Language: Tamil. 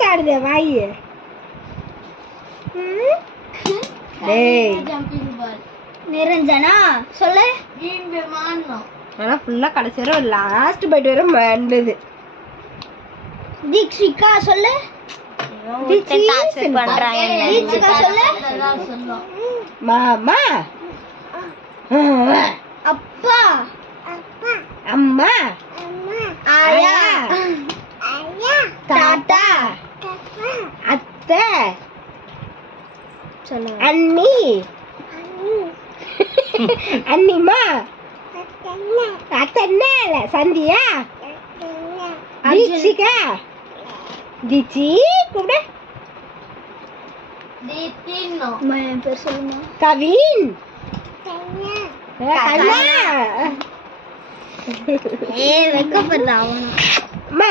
காடுதே வாய். டேய் நிரஞ்சனா சொல்லு. ஆனா ஃபுல்லா கடைசி வரை லாஸ்ட் பைட் வரை மண்டது. தீக்ஷிகா சொல்லு. தீக்ஷிகா சொல்லு. மாமா, அப்பா, அம்மா, ஆயா, தாத்தா, அத்தை, சொல்லு. அண்ணி, அண்ணிமா, அத்தனை சந்தியா, தீக்ஷிகா, தீச்சி கூப்பிடு. பேர் சொல்லுமா. கவின், கண்ணா. வெக்கப்படுறா அவனும். அம்மா